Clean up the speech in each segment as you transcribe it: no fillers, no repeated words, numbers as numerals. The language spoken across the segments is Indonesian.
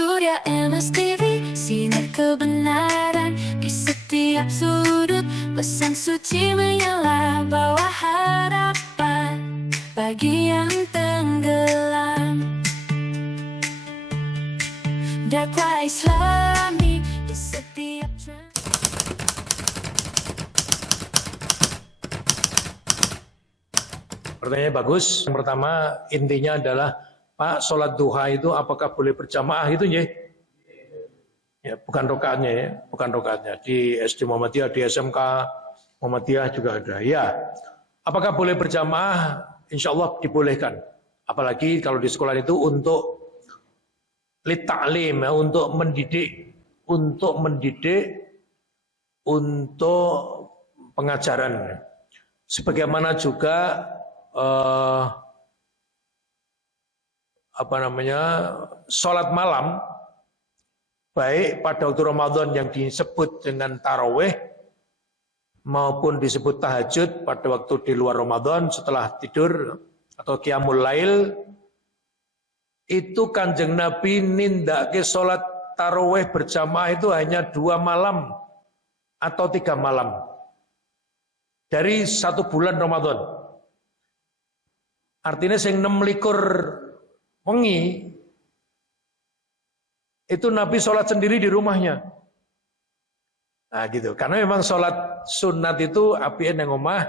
Surya MSTV, sinar kebenaran di setiap sudut. Pesan suci menyala, bawa harapan bagi yang tenggelam. Dakwah Islami di setiap Pertanyaannya bagus. Yang pertama intinya adalah, Pak, sholat duha itu apakah boleh berjamaah itu ya? Ya, bukan rokaatnya ya, bukan rokaatnya. Di SD Muhammadiyah, di SMK Muhammadiyah juga ada. Ya, apakah boleh berjamaah? Insya Allah dibolehkan. Apalagi kalau di sekolah itu untuk litaklim, ya, untuk mendidik, untuk pengajaran. Sebagaimana juga sholat malam, baik pada waktu Ramadan yang disebut dengan taraweh maupun disebut tahajud pada waktu di luar Ramadan setelah tidur atau qiyamul lail, itu Kanjeng Nabi nindake sholat taraweh berjamaah itu hanya 2 malam atau 3 malam dari 1 bulan Ramadan. Artinya sing 26 wengi itu Nabi sholat sendiri di rumahnya. Nah gitu, karena memang sholat sunat itu apike nang omah,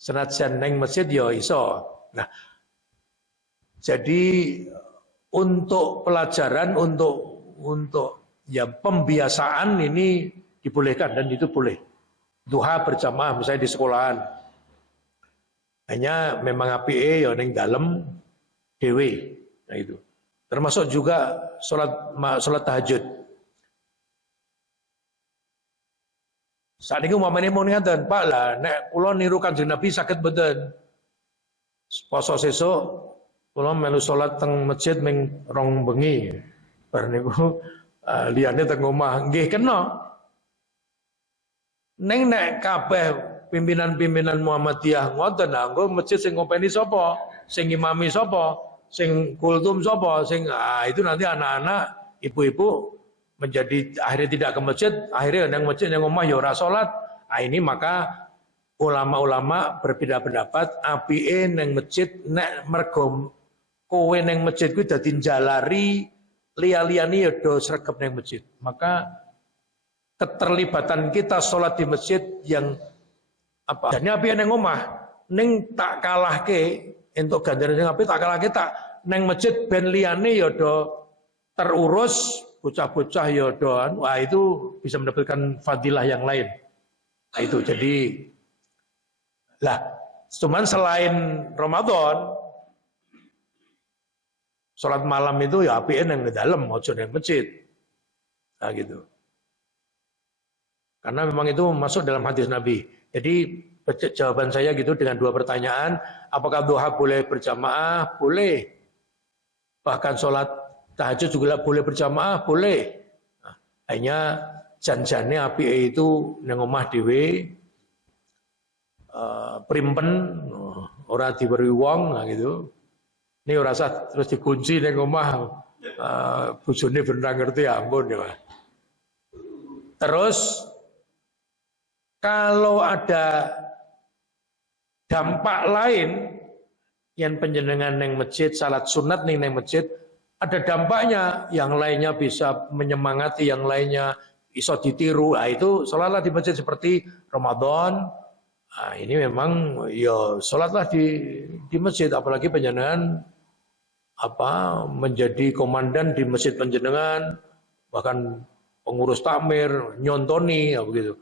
senajan nang masjid ya iso. Nah, jadi untuk pelajaran, untuk ya pembiasaan ini dibolehkan dan itu boleh. Duha berjamaah misalnya di sekolahan. Hanya memang apike ya ning dalem dhewe. Nah itu. Termasuk juga sholat tahajud. Saat ini umpamane mau ngaten, Pak lah nek kula niru Kanjeng Nabi saged mboten. Poso sesuk kula melu sholat teng masjid ming 2 bengi. Bar niku liyane teng omah nggih kena. Ning nek kabeh pimpinan-pimpinan Muhammadiyah ngoten, nggo masjid sing ngopeni sapa, sing imami sapa, sing kultum sapa, itu nanti anak-anak, ibu-ibu menjadi akhirnya tidak ke masjid, akhirnya yang masjid yang omah ya ora salat. Ini maka ulama-ulama berbeda pendapat, apike ning masjid nek mergo kowe ning masjid kuwi dadi njalari liya-liyane ya do sregep ning masjid. Maka keterlibatan kita sholat di masjid yang apa? Jadi apike ning omah, ning tak kalahke entuk ganjaran sing apik, tak kalahke tak ning masjid ben liyane ya do terurus, bocah-bocah ya do, wah itu bisa mendapatkan fadilah yang lain. Nah itu jadi lah, cuman selain Ramadan sholat malam itu ya apike ning dalem, aja ning masjid. Nah gitu. Karena memang itu masuk dalam hadis Nabi. Jadi jawaban saya gitu dengan 2 pertanyaan. Apakah duha boleh berjamaah? Boleh. Bahkan sholat tahajud juga boleh berjamaah? Boleh. Nah, hanya janjane apike itu nang omah dhewe, primpen, ora diberi wong, nah gitu. Ini ora usah terus dikunci nang omah, bojone bener ngerti ampun ya. Terus kalau ada dampak lain yang penjenengan neng masjid, salat sunat ning neng masjid, ada dampaknya, yang lainnya bisa menyemangati, yang lainnya bisa ditiru. Nah, itu sholatlah di masjid seperti Ramadan. Nah, ini memang ya sholatlah di masjid, apalagi penjenengan menjadi komandan di masjid penjenengan, bahkan pengurus takmir nyontoni ya begitu.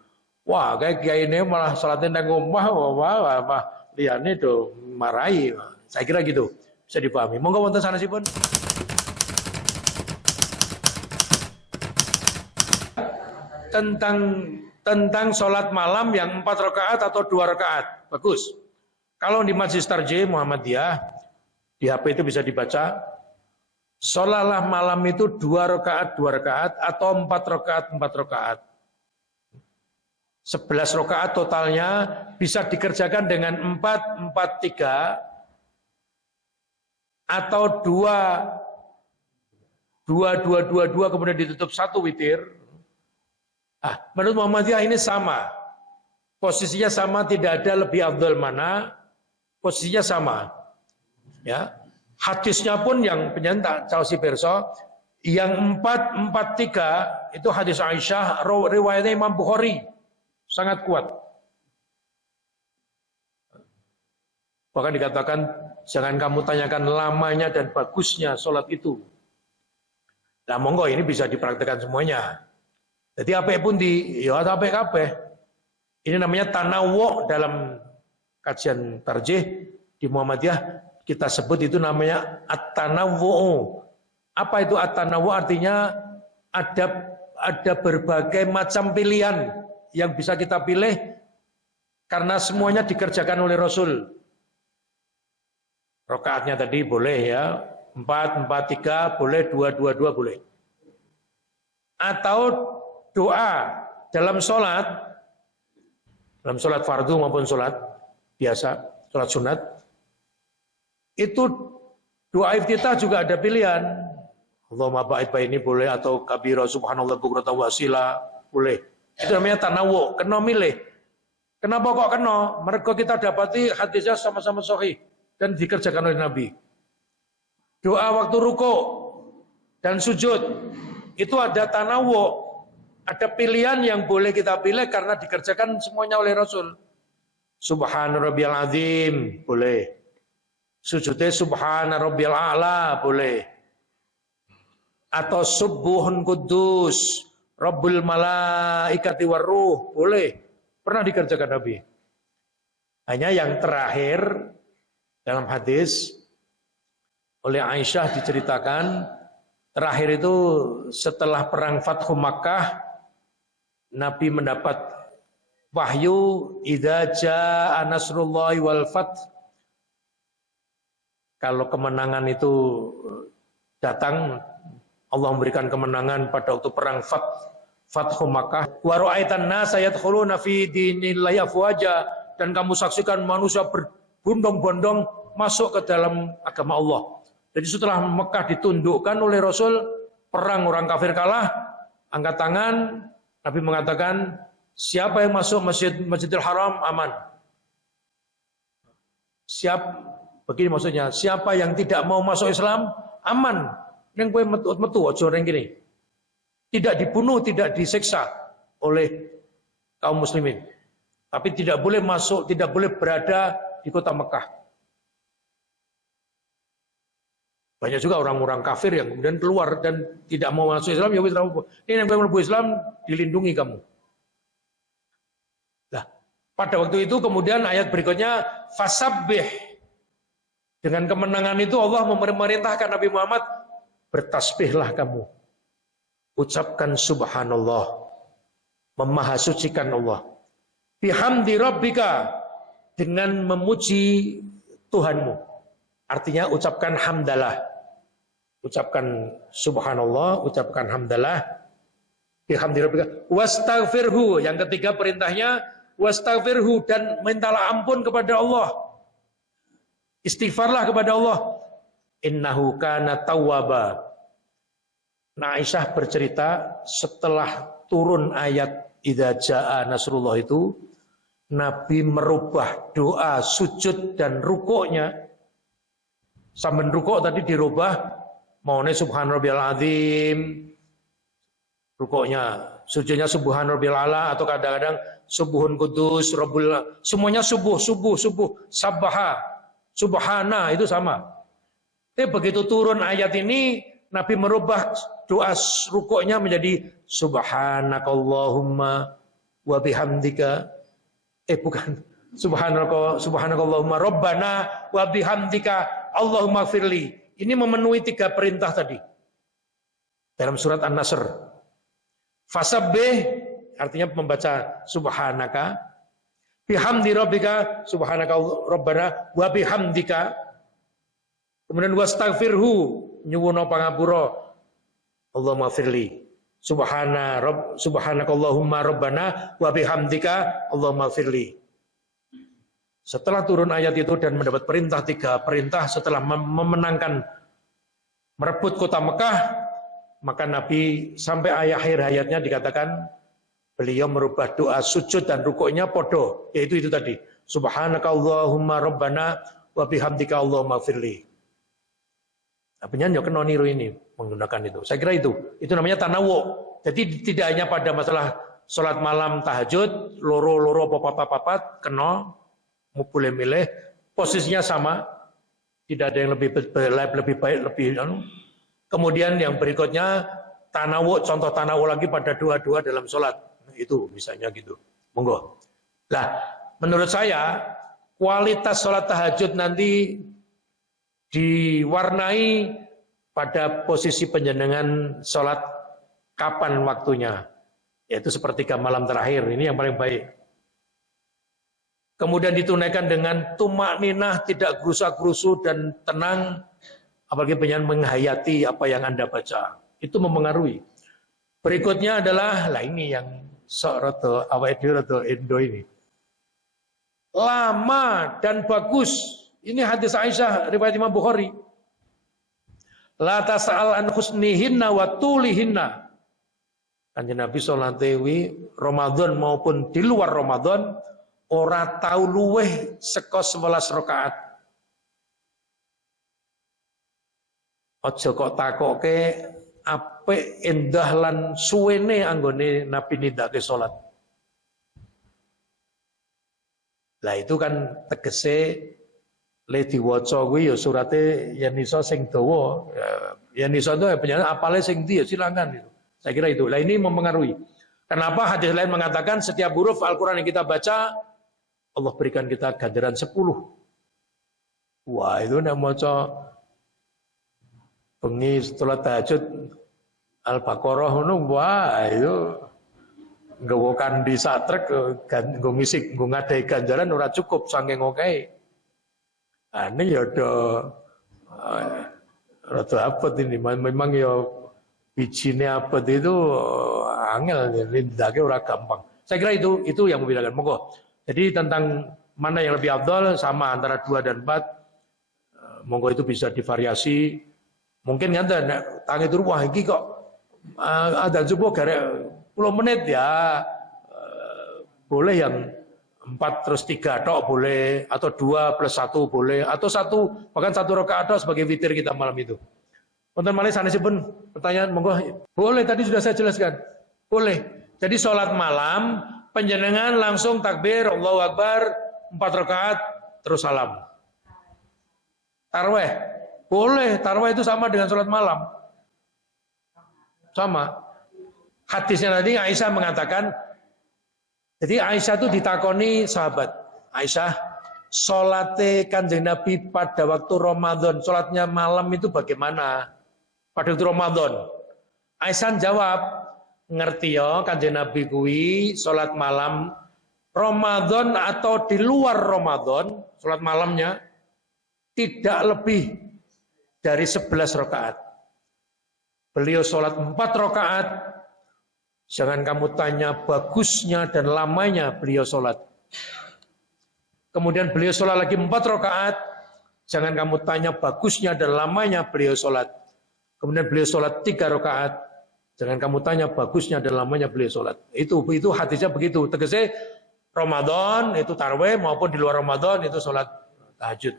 Wah, kayak kiai ini malah salatin nang omah, wah, liyane do marahi. Saya kira gitu, bisa dipahami. Monggo wonten sanesipun. Tentang sholat malam yang 4 rakaat atau 2 rakaat. Bagus. Kalau di Masjid Tarjih Muhammadiyah, di HP itu bisa dibaca, sholatlah malam itu 2 rakaat atau 4 rakaat 4 rakaat. 11 rakaat totalnya bisa dikerjakan dengan 4-4-3 atau 2 2 kemudian ditutup 1 witir. Menurut Muhammadiyah ini sama. Posisinya sama, tidak ada lebih afdal mana. Posisinya sama. Ya. Hadisnya pun yang penyanyi Chelsea Perso, yang 443 itu hadis Aisyah, riwayatnya Imam Bukhari. Sangat kuat. Bahkan dikatakan, jangan kamu tanyakan lamanya dan bagusnya sholat itu. Nah monggo ini bisa dipraktikkan semuanya. Jadi apa pun ya apa. Ini namanya tanawu dalam kajian tarjih di Muhammadiyah kita sebut itu namanya at-tanawwu. Apa itu at-tanawwu? Artinya ada berbagai macam pilihan yang bisa kita pilih karena semuanya dikerjakan oleh Rasul. Rakaatnya tadi boleh ya, 4, 4, 3 boleh, 2, 2, 2 boleh. Atau doa dalam sholat fardu maupun sholat biasa, sholat sunat, itu doa iftitah juga ada pilihan. Allahumma ba'id baini boleh, atau kabira subhanallah bukratan wasila boleh. Itu namanya tanawu, kena milih. Kenapa kok kena? Mereka kita dapati hadisnya sama-sama sahih dan dikerjakan oleh Nabi. Doa waktu ruku dan sujud itu ada tanawu. Ada pilihan yang boleh kita pilih karena dikerjakan semuanya oleh Rasul. Subhana rabbiyal azim boleh. Sujudnya subhana rabbiyal a'la boleh. Atau subuhun kudus rabbul malaikati warruh boleh. Pernah dikerjakan Nabi. Hanya yang terakhir dalam hadis oleh Aisyah diceritakan, terakhir itu setelah perang Fathu Makkah, Nabi mendapat wahyu idza jaa nasrullahi wal fath. Kalau kemenangan itu datang, Allah memberikan kemenangan pada waktu perang Fathu Makkah. Wa ra'aitan nasa yadkhuluna fi dinillahi afwaja, dan kamu saksikan manusia berbondong-bondong masuk ke dalam agama Allah. Jadi setelah Mekah ditundukkan oleh Rasul, perang orang kafir kalah, angkat tangan, Nabi mengatakan, siapa yang masuk Masjidil Haram aman. Begini maksudnya, siapa yang tidak mau masuk Islam aman. Yang gue metu aja orang gini. Tidak dibunuh, tidak disiksa oleh kaum muslimin. Tapi tidak boleh masuk, tidak boleh berada di kota Mekah. Banyak juga orang-orang kafir yang kemudian keluar dan tidak mau masuk Islam, ya wis ini yang mau Islam dilindungi kamu. Nah, pada waktu itu kemudian ayat berikutnya fasabbih. Dengan kemenangan itu Allah memerintahkan Nabi Muhammad, bertasbihlah kamu. Ucapkan subhanallah. Memahasucikan Allah. Bihamdi rabbika, dengan memuji Tuhanmu. Artinya ucapkan hamdalah. Ucapkan subhanallah, ucapkan hamdalah. Bihamdi rabbika. Wastaghfirhu. Yang ketiga perintahnya, wastaghfirhu, dan mintalah ampun kepada Allah. Istighfarlah kepada Allah. Innahu kana tawwaba. Nah, Aisyah bercerita setelah turun ayat idza jaa nasrullah itu, Nabi merubah doa sujud dan rukuknya. Sambil rukuk tadi dirubah, maunya subhan rabbiyal azim, rukuknya, sujudnya subhan rabbiyal ala, atau kadang-kadang subuhun kudus rabbul, semuanya subuh, sabbaha, subhana, itu sama. Tapi begitu turun ayat ini, Nabi merubah doa rukuknya menjadi subhanakallahumma wa bihamdika. Bukan. Subhanakallahumma rabbana wa bihamdika Allahumma firli. Ini memenuhi 3 perintah tadi. Dalam surat An-Nasr. Fasabbih artinya membaca subhanaka. Bihamdi rabbika subhanaka rabbana wa bihamdika. Kemudian wastaghfirhu nyuwuna pangapura Allahumma firli. Subhanakallahumma rabbana wa bihamdika Allahumma firli. Setelah turun ayat itu dan mendapat perintah 3 perintah setelah memenangkan, merebut kota Mekah, Maka Nabi sampai akhir hayatnya dikatakan beliau merubah doa sujud dan rukuknya podo, yaitu itu tadi. Subhanaka Allahumma Rabbana wa bihamdika Allahumma firli. Tapi yo kena niru ini menggunakan itu. Saya kira itu namanya tanawu. Jadi tidak hanya pada masalah sholat malam tahajud, loro-loro papat-papat, kena, boleh milih, posisinya sama, tidak ada yang lebih baik, lebih. Kemudian yang berikutnya tanawu, contoh tanawu lagi pada dua-dua dalam sholat, itu misalnya gitu. Monggo. Nah, menurut saya kualitas sholat tahajud nanti diwarnai pada posisi penjenengan sholat kapan waktunya, yaitu sepertiga malam terakhir, ini yang paling baik. Kemudian ditunaikan dengan tumak ninah, tidak gerusa-gerusu dan tenang, apalagi pengen menghayati apa yang Anda baca. Itu mempengaruhi. Berikutnya adalah, ini yang sok rada awake dhewe rada Indo ini. Lama dan bagus. Ini hadis Aisyah riwayat Imam Bukhari. La tas'al an husnihinna wa tulihinna. Kanjeng Nabi sallallahu alaihi Ramadan maupun di luar Ramadan ora tau luweh saka 11 rakaat. Aja kok takoke apik endah lan suwene anggone Nabi nindakake salat. Lah itu kan tegese le diwaca kuwi ya surate yen iso sing dawa, yen iso itu penjelasan apale sing ndi ya silakan itu. Saya kira itu. Lah ini mempengaruhi. Kenapa hadis lain mengatakan setiap huruf Al-Qur'an yang kita baca Allah berikan kita ganjaran 10. Wah, itu nek maca bengi setelah tahajud Al-Baqarah ngono, wah itu nggawa kandi satrek nggo misik nggo ngadai ganjaran ora cukup saking okehe. Ini ya rada apet ini, memang ya bijinya apet itu angel, nindake ora gampang. Saya kira itu yang membedakan. Monggo. Jadi tentang mana yang lebih afdal sama antara 2 dan 4, monggo itu bisa divariasi. Mungkin ngeten tangi turu wah iki kok ada subuh garek 10 menit ya, boleh yang 4 terus 3 tok boleh, atau 2 plus 1 boleh, atau 1 bahkan 1 rakaat tok sebagai witir kita malam itu. Wonten malih sanesipun pertanyaan monggo. Boleh, tadi sudah saya jelaskan. Boleh. Jadi sholat malam panjenengan langsung takbir Allahu Akbar 4 rakaat terus salam. Tarawih boleh, tarawih itu sama dengan sholat malam. Sama. Hadisnya tadi Aisyah mengatakan, jadi Aisyah itu ditakoni sahabat. Aisyah, sholatnya Kanjeng Nabi pada waktu Ramadan, sholatnya malam itu bagaimana? Pada waktu Ramadan. Aisyah jawab, ngerti ya Kanjeng Nabi kuwi sholat malam Ramadan atau di luar Ramadan, sholat malamnya tidak lebih dari 11 rakaat. Beliau sholat 4 rakaat. Jangan kamu tanya bagusnya dan lamanya beliau sholat. Kemudian beliau sholat lagi 4 rakaat. Jangan kamu tanya bagusnya dan lamanya beliau sholat. Kemudian beliau sholat 3 rakaat. Jangan kamu tanya bagusnya dan lamanya beliau sholat. Itu hadisnya begitu. Tegese Ramadan itu tarawih maupun di luar Ramadan itu sholat tahajud.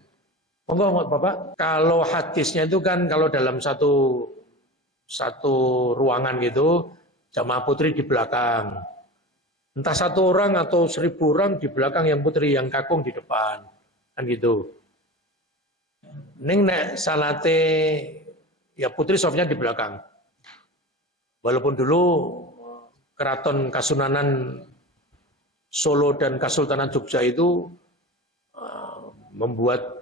Monggo Bapak. Kalau hadisnya itu kan kalau dalam satu ruangan gitu, jamaah putri di belakang. Entah 1 orang atau 1000 orang di belakang yang putri, yang kakung di depan. Kan gitu. Ning nek salate ya putri sofnya di belakang. Walaupun dulu keraton Kasunanan Solo dan Kasultanan Jogja itu membuat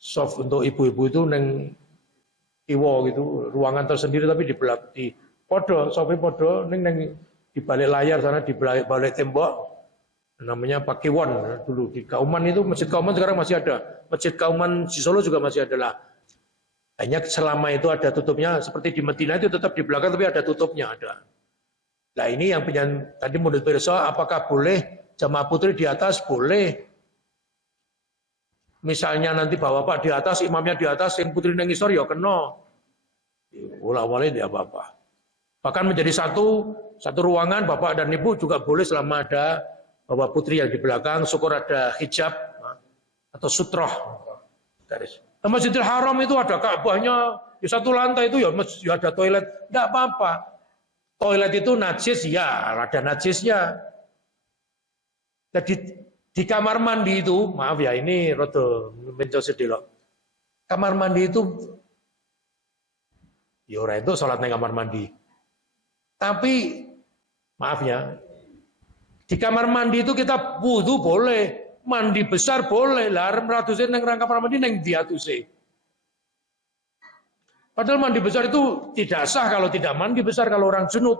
soft untuk ibu-ibu itu neng kiwo gitu, ruangan tersendiri tapi di podo, sofi podo, neng di balik layar sana, di balik tembok, namanya Pak Kiwon dulu di Kauman itu, Masjid Kauman sekarang masih ada, Masjid Kauman di Solo juga masih ada lah. Hanya selama itu ada tutupnya, seperti di Medina itu tetap di belakang tapi ada tutupnya ada. Nah ini yang tadi menurut pirsa, apakah boleh jamaah putri di atas? Boleh. Misalnya nanti bapak di atas, imamnya di atas, yang putri nang ngisor ya kena. Ulah-wale dia apa-apa. Bahkan menjadi satu ruangan, bapak dan ibu juga boleh selama ada bapak putri yang di belakang, syukur ada hijab atau sutroh. Garis. Nah, Masjidil Haram itu ada Ka'bahnya, di satu lantai itu ya ada toilet, enggak apa-apa. Toilet itu najis ya, ada najisnya. Jadi di kamar mandi itu, maaf ya ini rada menco sedih loh. Kamar mandi itu ya ora itu salat nang kamar mandi. Tapi maaf ya, di kamar mandi itu kita wudu boleh, mandi besar boleh, lah arep ratusin nang kamar mandi nang diatuse. Padahal mandi besar itu tidak sah kalau tidak mandi besar kalau orang junub.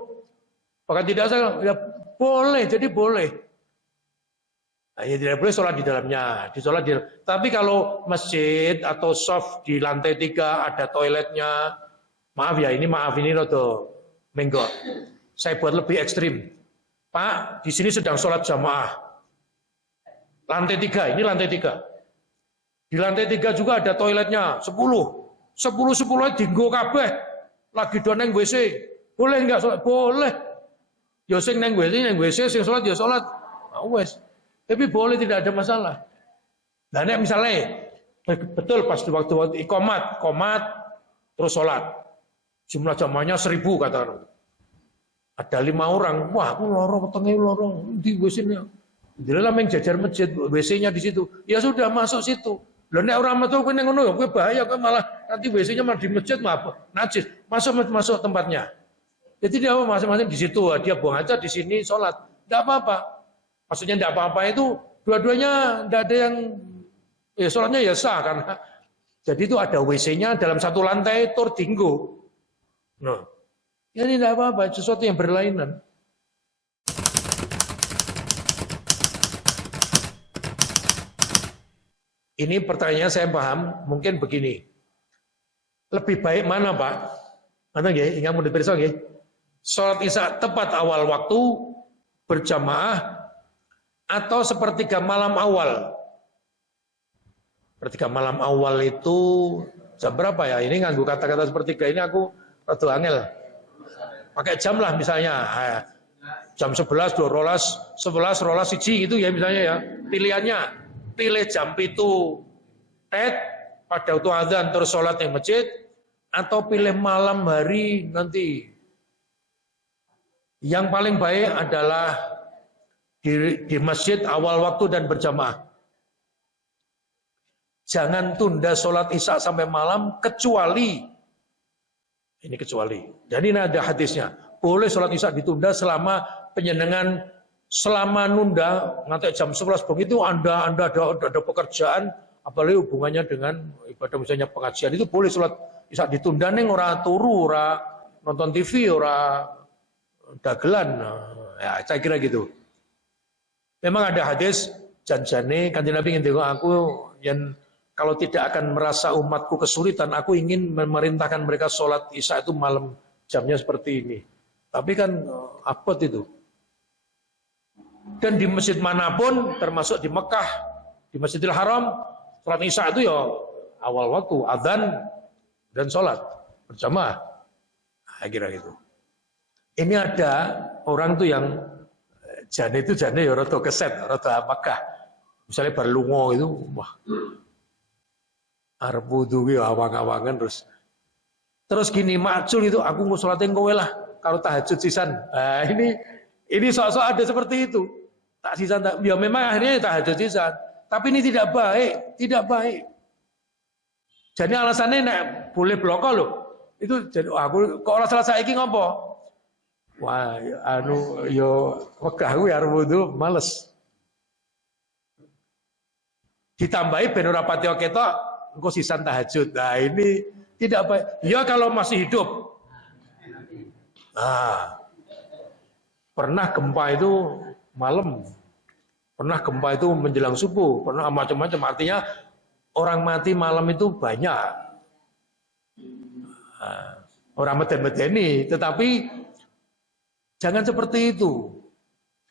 Bahkan tidak sah, ya boleh, jadi boleh. Nah, ya tidak boleh sholat di dalamnya, Tapi kalau masjid atau shaf di lantai 3 ada toiletnya, maaf ini rada menggok. Saya buat lebih ekstrim. Pak, di sini sedang sholat jamaah. Lantai 3, ini lantai 3. Di lantai 3 juga ada toiletnya, 10 dinggo kabeh. Lagi do nang WC. Boleh enggak sholat? Boleh. Ya sing nang WC, sing sholat ya sholat. Nah, wes. Tapi boleh, tidak ada masalah. Nah, nek misalnya betul pas di waktu komat terus sholat. Jumlah jamaahnya 1000 kata. Ada 5 orang. Wah, aku loro wetenge loro di WC-nya. Dilalah meng jajar masjid, WC-nya di situ. Ya sudah masuk situ. Lah nek ora metu kowe ning ngono ya kowe bahaya, kowe malah nanti WC-nya malah di masjid apa? Najis. Masuk tempatnya. Jadi dia masing-masing di situ, dia buang aja di sini sholat. Enggak apa-apa. Maksudnya tidak apa-apa itu dua-duanya tidak ada yang ya sholatnya ya sah karena jadi itu ada WC-nya dalam satu lantai tur dinggo. Nah, ya ini tidak apa-apa, sesuatu yang berlainan. Ini pertanyaannya saya paham, mungkin begini. Lebih baik mana Pak? Mana ya? Ingat mau diperiksa ya? Sholat Isya tepat awal waktu berjamaah atau sepertiga malam awal. Sepertiga malam awal itu jam berapa ya? Ini nganggu kata-kata sepertiga ini aku rada angel. Pakai jam lah misalnya. Jam 11, 12, 11, rolas siji gitu ya misalnya ya. Pilihannya, pilih jam itu pada waktu azan terus sholat yang masjid atau pilih malam hari nanti. Yang paling baik adalah di masjid awal waktu dan berjamaah. Jangan tunda sholat isya sampai malam kecuali, ini kecuali, dan ini ada hadisnya, boleh sholat isya ditunda selama penyenangan, selama nunda, nanti jam 11 begitu Anda ada pekerjaan, apalagi hubungannya dengan ibadah misalnya pengajian, itu boleh sholat isya ditunda, neng ora turu, ora nonton TV, ora dagelan, ya saya kira gitu. Memang ada hadis janjane Kanjeng Nabi ngendika aku yang kalau tidak akan merasa umatku kesulitan, aku ingin memerintahkan mereka sholat isya itu malam jamnya seperti ini. Tapi kan abot itu. Dan di masjid manapun, termasuk di Mekah, di Masjidil Haram, sholat isya itu ya awal waktu, adzan dan sholat berjamaah. Nah, kira gitu. Ini ada orang tuh yang jane ya rada keset, rada Mekah. Misalnya bar lunga itu, wah. Arep wudu ki awang-awangan terus gini macul itu aku mau sholatin kowe lah karo tahajud sisan. Nah, ini sok-sok ada seperti itu. Tak sisan ya memang akhirnya tahajud sisan, tapi ini tidak baik. Jadi alasannya nek boleh bloko loh. Itu jadi aku kok ora salah saiki ngopo? Wah, yo wegah kuwi arep wudu males. Ditambahi ben ora pati ketok engko sisan tahajud. Nah, ini tidak baik. Ya kalau masih hidup. Nah, pernah gempa itu malam. Pernah gempa itu menjelang subuh. Pernah macam-macam. Artinya orang mati malam itu banyak. Nah, orang meden-medeni. Tetapi jangan seperti itu.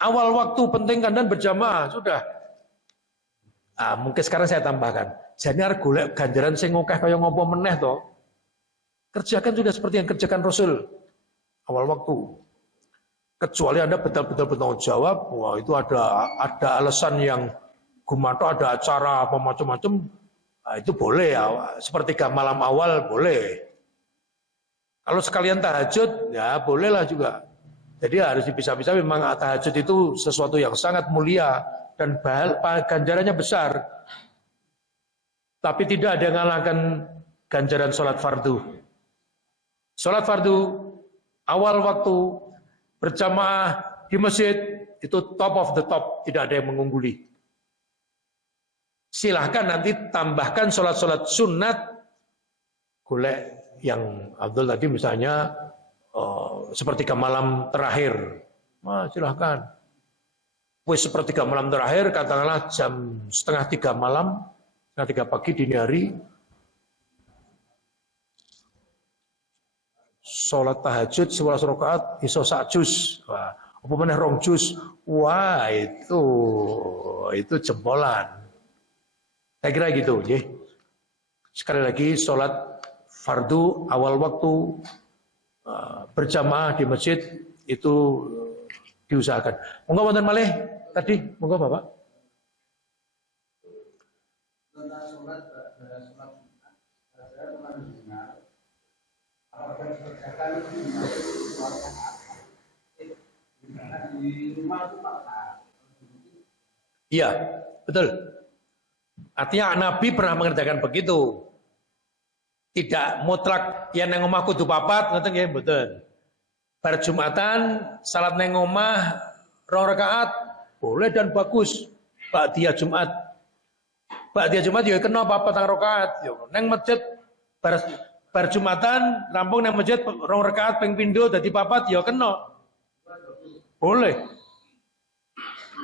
Awal waktu pentingkan dan berjamaah. Sudah. Nah, mungkin sekarang saya tambahkan. Jadi arep golek ganjaran sing akeh kaya ngopo meneh to. Kerjakan sudah seperti yang kerjakan Rasul. awal waktu. Kecuali Anda betul-betul bertanggung jawab, wah itu ada alasan yang gumato, ada acara apa macam-macam, nah, itu boleh ya, sepertiga malam awal boleh. Kalau sekalian tahajud, ya bolehlah juga. Jadi harus dipisah-pisah, memang tahajud itu sesuatu yang sangat mulia dan ganjarannya besar. Tapi tidak ada yang mengalahkan ganjaran sholat fardu. Sholat fardu, awal waktu, berjamaah di masjid, itu top of the top, tidak ada yang mengungguli. Silahkan nanti tambahkan sholat-sholat sunat, golek yang Abdul tadi misalnya sepertiga malam terakhir, silahkan. Wes sepertiga malam terakhir, katakanlah jam 2:30 malam, 2:30 pagi dini hari, sholat tahajud 11 rakaat iso sak juz, wah, apa meneh 2 juz, wah itu jempolan. Saya kira gitu, ya. Sekali lagi sholat fardu awal waktu berjamaah di masjid itu diusahakan. Monggo wonten malih tadi, monggo Bapak. Iya, betul. Artinya Nabi pernah mengerjakan begitu. Tidak mutlak yang nang omah kudu papat, ngoten nggih mboten. Bar Jumatan salat nang omah 2 rakaat boleh dan bagus. Ba'diyah Jumat. Ba'diyah Jumat ya kena 4 rakaat. Yo nang masjid bar Jumatan rampung nang masjid 2 rakaat ping pindho dadi 4 ya kena. Boleh.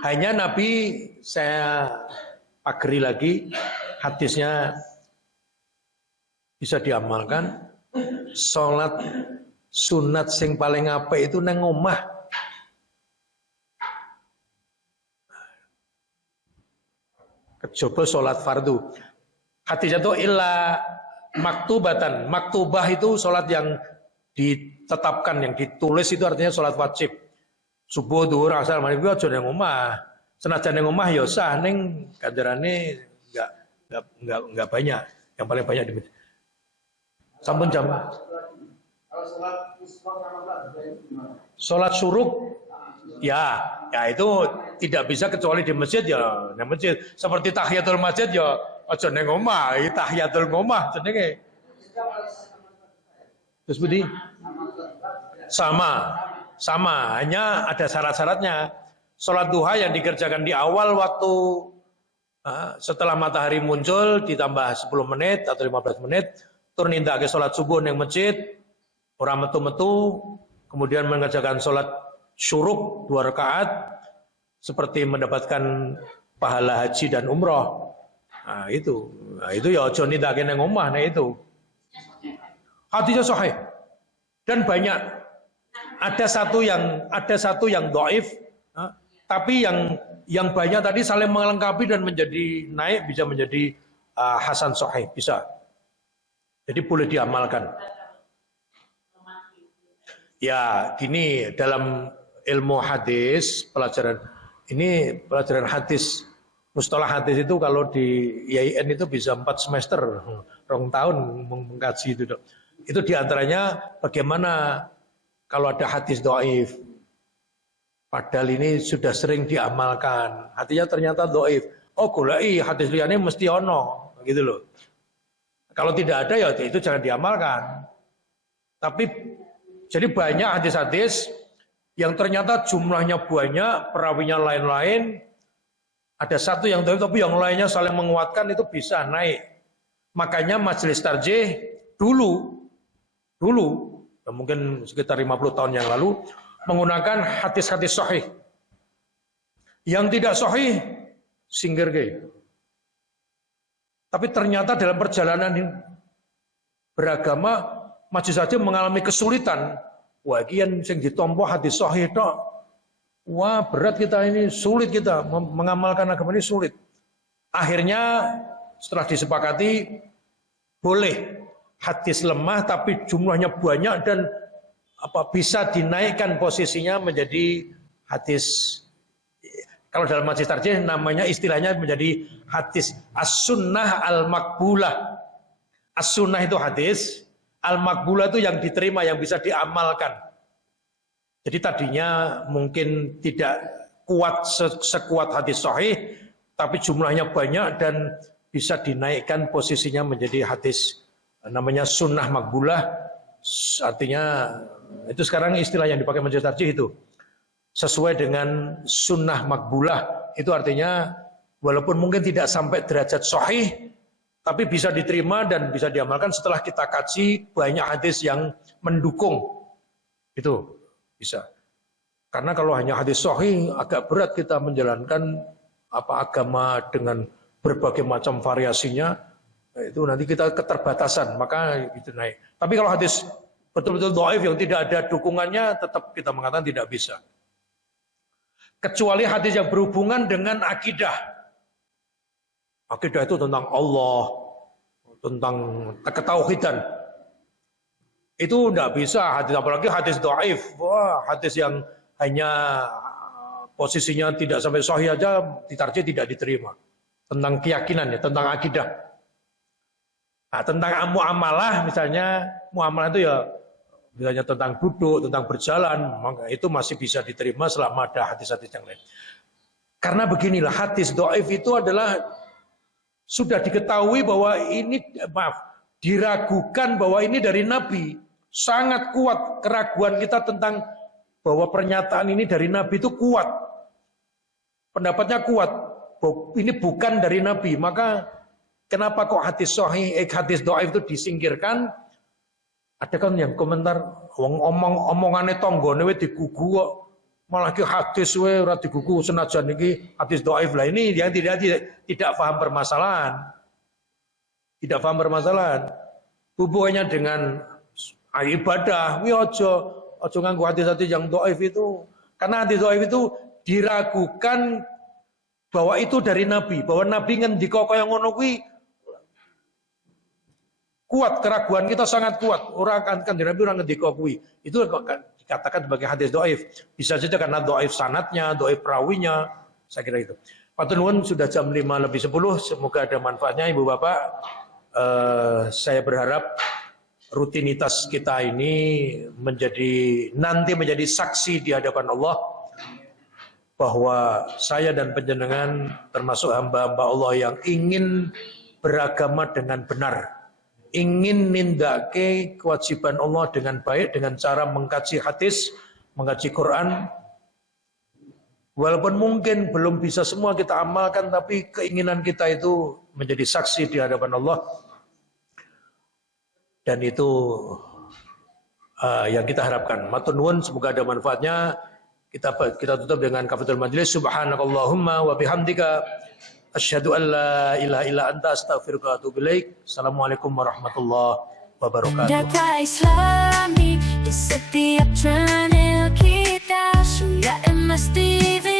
Hanya Nabi, saya pageri lagi hadisnya bisa diamalkan, sholat sunat sing paling apik itu nang omah. Kejaba sholat fardu. Hadisnya itu illa maktubatan. Maktubah itu sholat yang ditetapkan, yang ditulis itu artinya sholat wajib. Subuh, duhur, asar, maghrib aja nang omah. Senajan nang omah ya sah, ning ganjarane enggak banyak. Yang paling banyak di masjid. Sampun jam. Sholat syuruk, ya itu tidak bisa kecuali di masjid ya, di masjid. Seperti tahiyatul masjid ya, aja neng omah, tahiyatul omah jenenge. Terus budi, sama, hanya ada syarat-syaratnya. Sholat duha yang dikerjakan di awal waktu setelah matahari muncul ditambah 10 menit atau 15 menit. Tur nindakake sholat subuh neng masjid, orang metu-metu, kemudian mengerjakan sholat syuruk 2 rakaat, seperti mendapatkan pahala haji dan umroh. Nah itu ya ojo nindakake neng omah, nah itu. Hadisnya sahih dan banyak. Ada satu yang dhaif, tapi yang banyak tadi saling melengkapi dan menjadi naik bisa menjadi hasan sahih, bisa. Jadi boleh diamalkan. Ya, gini dalam ilmu hadis, pelajaran hadis, mustalah hadis itu kalau di IAIN itu bisa 4 semester, 2 tahun mengkaji itu. Itu diantaranya bagaimana kalau ada hadis dhaif. Padahal ini sudah sering diamalkan. Artinya ternyata dhaif. Oh, goleki hadis liyane mesti ono, gitu loh. Kalau tidak ada ya itu jangan diamalkan. Tapi jadi banyak hadis-hadis yang ternyata jumlahnya banyak, perawinya lain-lain. Ada satu yang dhaif tapi yang lainnya saling menguatkan, itu bisa naik. Makanya majelis tarjih dulu mungkin sekitar 50 tahun yang lalu menggunakan hadis-hadis sahih. Yang tidak sahih singgir ke. Tapi ternyata dalam perjalanan ini beragama majelis tarjih mengalami kesulitan. Wah, kian sing ditampa hadis sahih tok. Wah, berat kita ini, sulit kita mengamalkan agama ini, sulit. Akhirnya setelah disepakati boleh hadis lemah tapi jumlahnya banyak dan bisa dinaikkan posisinya menjadi hadis. Kalau dalam majlis tarjih namanya istilahnya menjadi hadis as-sunnah al-makbulah. As-sunnah itu hadis, al-makbulah itu yang diterima, yang bisa diamalkan. Jadi tadinya mungkin tidak kuat sekuat hadis sahih, tapi jumlahnya banyak dan bisa dinaikkan posisinya menjadi hadis namanya sunnah makbulah. Artinya itu sekarang istilah yang dipakai majlis tarjih itu. Sesuai dengan sunnah makbulah, itu artinya walaupun mungkin tidak sampai derajat sahih, tapi bisa diterima dan bisa diamalkan setelah kita kaji banyak hadis yang mendukung. Itu bisa. Karena kalau hanya hadis sahih agak berat kita menjalankan agama dengan berbagai macam variasinya, itu nanti kita keterbatasan, maka itu naik. Tapi kalau hadis betul-betul dhaif yang tidak ada dukungannya, tetap kita mengatakan tidak bisa. Kecuali hadis yang berhubungan dengan akidah. Akidah itu tentang Allah, tentang ketauhidan. Itu tidak bisa hadis, apalagi hadis dhaif. Wah, hadis yang hanya posisinya tidak sampai sahih aja ditarjih tidak diterima. Tentang keyakinan ya, tentang akidah. Nah, tentang muamalah misalnya, muamalah itu ya misalnya tentang duduk, tentang berjalan, maka itu masih bisa diterima selama ada hadis-hadis yang lain. Karena beginilah, hadis dhaif itu adalah sudah diketahui bahwa ini, diragukan bahwa ini dari Nabi. Sangat kuat keraguan kita tentang bahwa pernyataan ini dari Nabi itu kuat. Pendapatnya kuat, bahwa ini bukan dari Nabi. Maka kenapa kok hadis sahih, hadis dhaif itu disingkirkan? Ada kan yang komentar, omongannya tonggone we digugu kok, malah ki hadis we ora digugu senajan iki hadis dhaif lah. Ini yang tidak paham permasalahan. Tidak paham permasalahan. Hubungannya dengan ibadah, wi ojo nganggo hadis-hadis yang dhaif itu. Karena hadis dhaif itu diragukan bahwa itu dari Nabi, bahwa Nabi ngendika kaya ngono kuwi kuat, keraguan kita sangat kuat. Orang kan Nabi orang ngendika kuwi. Itu dikatakan sebagai hadis dhaif. Bisa saja karena dhaif sanadnya, dhaif perawinya, saya kira itu. Matur nuwun, sudah jam 5:10, semoga ada manfaatnya Ibu Bapak. Saya berharap rutinitas kita ini nanti menjadi saksi di hadapan Allah bahwa saya dan panjenengan termasuk hamba-hamba Allah yang ingin beragama dengan benar, ingin nindake kewajiban Allah dengan baik dengan cara mengkaji hadis, mengkaji Quran. Walaupun mungkin belum bisa semua kita amalkan, tapi keinginan kita itu menjadi saksi di hadapan Allah. Dan itu yang kita harapkan. Matur nuwun, semoga ada manfaatnya. Kita tutup dengan kafaratul majlis. Subhanakallahumma wa bihamdika asyhadu an la ilaha illa anta astaghfiruka wa atubu ilaik. Assalamualaikum warahmatullahi wabarakatuh. Data Islami di setiap channel kita, Surya MS TV.